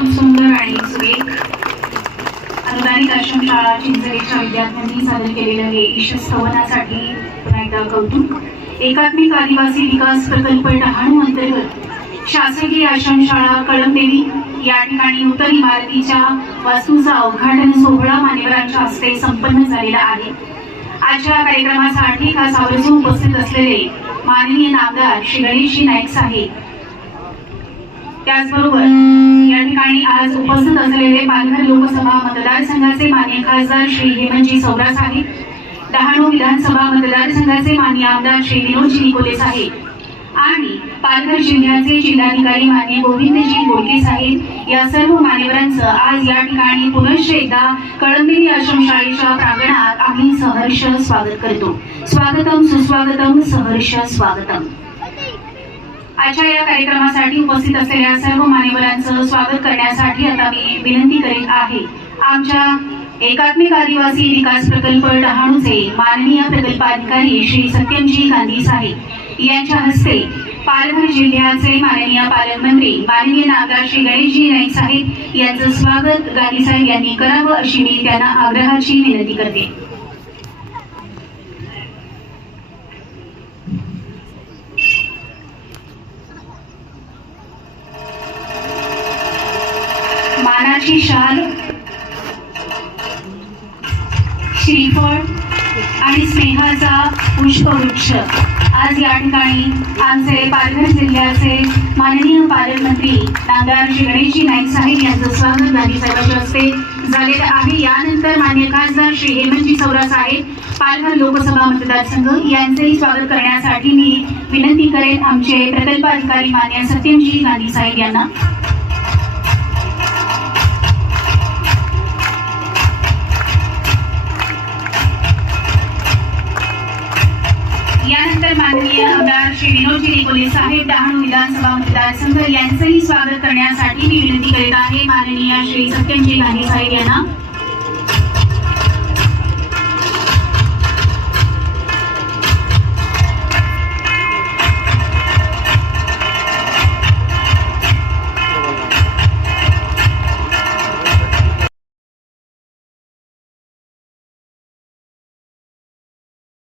खूप सुंदर आणि सुरेख अनुदानित आश्रमशाळा चिंचलेच्या विद्यार्थ्यांनी सादर केलेलं हे ईशस्तवनासाठी पुन्हा एकदा कौतुक. एकात्मिक आदिवासी विकास प्रकल्प डहाणू अंतर्गत शासकीय आश्रमशाळा कळमदेवी या ठिकाणी नूतन इमारतीच्या वास्तूचा उद्घाटन सोहळा मान्यवरांच्या हस्ते संपन्न झालेला आहे. आजच्या कार्यक्रमासाठी खास आवर्जून उपस्थित असलेले माननीय नामदार श्री गणेशजी नाईक साहेब त्याचबरोबर या ठिकाणी आज उपस्थित असलेले पालघर लोकसभा मतदारसंघाचे मान्य खासदार श्री हेमंतजी सौरा साहेब डहाणू विधानसभा मतदारसंघाचे मान्य आमदार श्री विनोदजी निकोले साहेब आणि पालघर जिल्ह्याचे जिल्हाधिकारी मान्य गोविंदजी बोडके साहेब या सर्व मान्यवरांचं आज या ठिकाणी पुनश्च एकदा कळंबेरी आश्रमशाळेच्या प्रांगणात आम्ही सहर्ष स्वागत करतो. स्वागतम सुस्वागतम सहर्ष स्वागतम. आजच्या या कार्यक्रमासाठी उपस्थित असलेल्या सर्व मान्यवरांचं स्वागत करण्यासाठी आता मी विनंती करीत आहे. आमच्या एकात्मिक आदिवासी विकास प्रकल्प डहाणूचे माननीय प्रकल्पाधिकारी श्री सत्यमजी गांधी साहेब यांच्या हस्ते पालघर जिल्ह्याचे माननीय पालकमंत्री माननीय नामदार श्री गणेशजी नाईक साहेब यांचं स्वागत गांधी साहेब यांनी करावं अशी मी त्यांना आग्रहाची विनंती करते. मानाची शाल श्रीफळ आणि स्नेहाचा पुष्पवृक्ष. आज या ठिकाणी आमचे पालघर जिल्ह्याचे माननीय पालकमंत्री नामदार श्री गणेशजी नाईक साहेब यांचं स्वागत गांधी साहेबांच्या हस्ते झालेलं आहे. यानंतर मान्य खासदार श्री हेमंतजी सौरा साहेब पालघर लोकसभा मतदारसंघ यांचेही स्वागत करण्यासाठी मी विनंती करेन आमचे प्रकल्प अधिकारी मान्य सत्यमजी गांधी साहेब यांना. पोलीस आहेत. डहाणू विधानसभा मतदारसंघ यांचंही स्वागत करण्यासाठी मी विनंती करीत आहे. माननीय श्री सत्यमजी गांधी साहेब यांना.